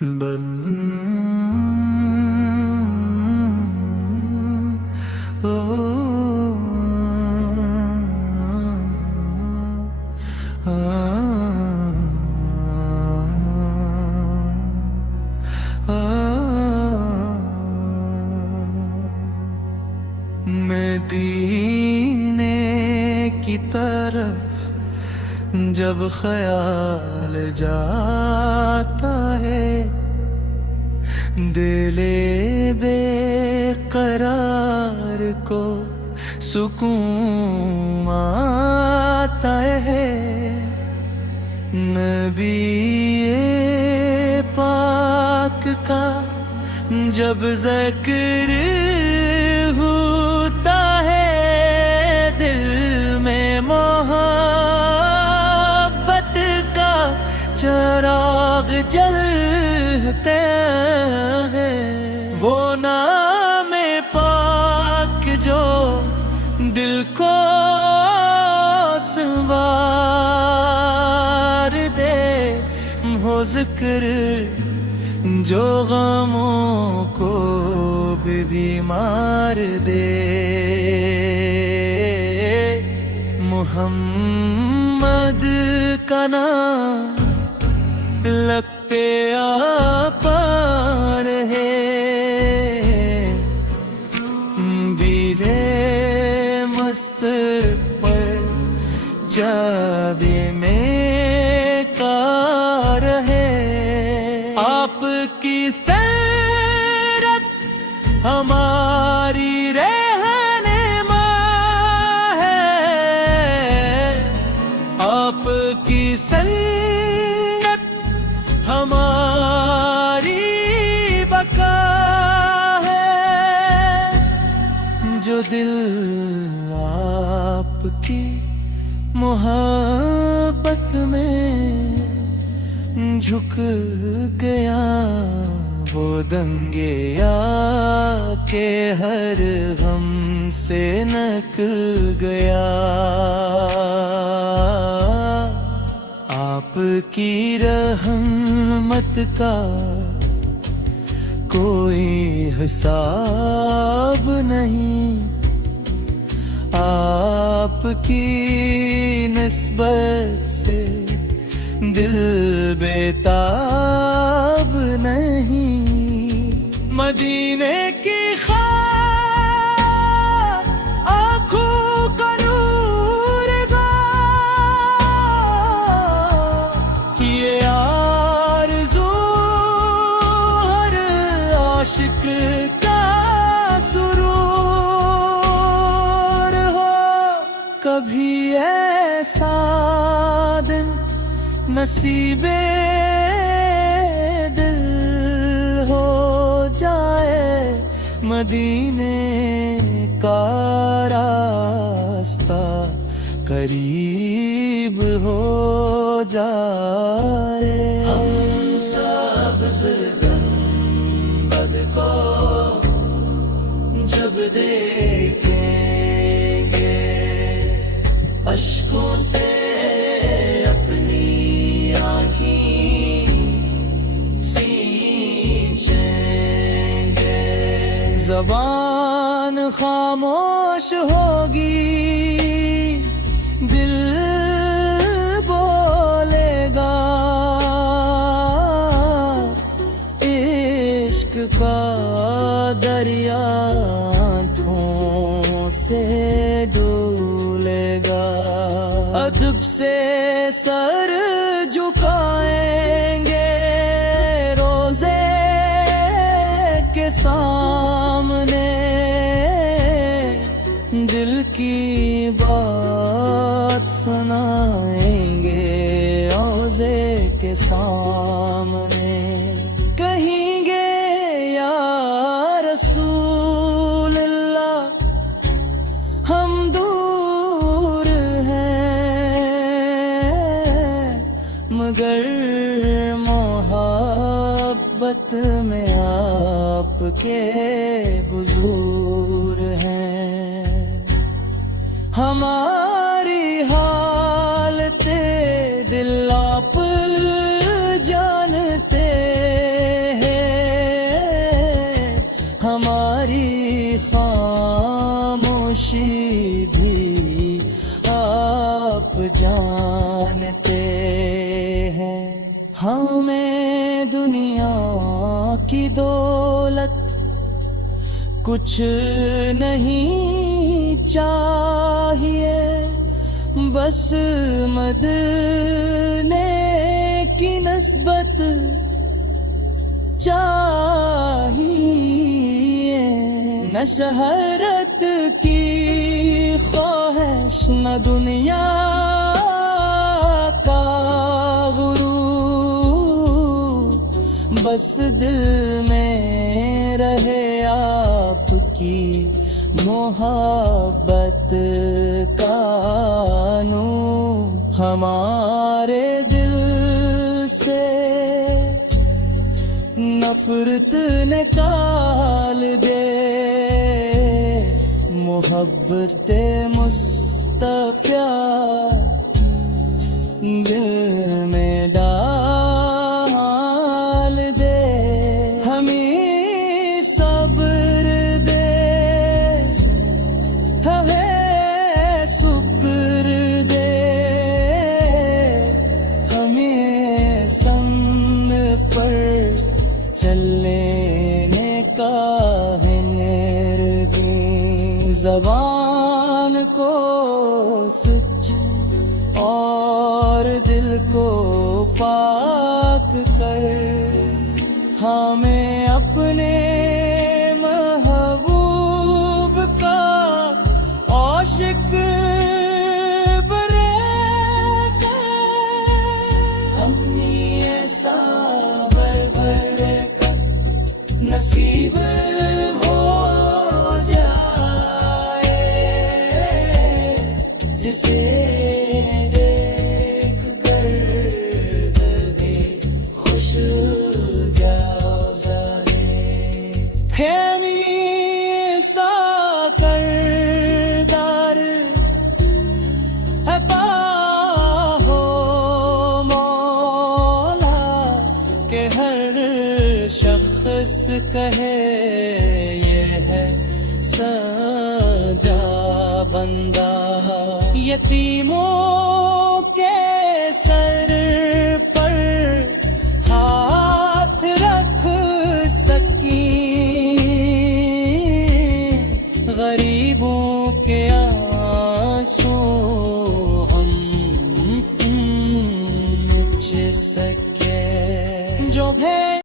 بن او مدینے کی طرف جب خیال جاتا ہے، دل بے قرار کو سکون آتا ہے۔ نبی پاک کا جب ذکر ہوتا ہے، دل میں محبت کا چراغ جلتے ہیں۔ وہ نام پاک جو دل کو سنوار دے، وہ ذکر جو غموں کو بھی بیمار دے۔ محمد کا نام لگتے پار ہے، بیرے مستر پر جابے میں کار ہے۔ آپ کی سیرت ہماری رہنما ہے، آپ کی سنت ہماری بقا ہے۔ جو دل آپ کی محبت میں جھک گیا، وہ دنگے آ کے ہر غم سے نکل گیا۔ آپ کی رحمت کا کوئی حساب نہیں، آپ کی نسبت سے دل بیتاب نہیں۔ مدینے کی خواہ آنکھوں کا نور گاہ، یہ آرزو ہر عاشق کا سرور ہو۔ کبھی ایسا دن نصیب دل ہو جائے، مدینے کا راستہ قریب ہو جائے۔ ہم سبز گنبد کو جب دیکھیں گے، اشکوں سے زبان خاموش ہوگی، دل بولے گا، عشق کا دریا آنکھوں سے ڈولے گا۔ ادب سے سر جھکائیں گے روزے کے سامنے، دل کی بات سنائیں گے روزے کے سامنے۔ کہیں گے یا رسول اللہ ہم دور ہیں، مگر محبت میں آپ کے حضور ہیں۔ ہماری حالت دل آپ جانتے دنیا کی دولت کچھ نہیں چاہیے، بس مدینے کی نسبت چاہیے، نہ شہرت کی خواہش نہ دنیا کا غرور، بس دل میں رہے آپ کی محبت کا نور، ہمارے دل سے نفرت نکال دے، محبت مصطفیٰ دل میں ڈال دے، ہمیں صبر دے، ہمیں صبر دے، ہمیں سن پر چلنے کا ہنر دیں، زبان کو سچ اور دل کو پاک کر، ہمیں اپنے محبوب کا عاشق بنے کر، ہم ایسا بر کا نصیب ہو جائے جسے دیکھ کر دے خوش جائے، خیمی سا کردار عطا ہو مولا کہ ہر شخص کہے یہ ہے سجا بندہ، یتیموں کے سر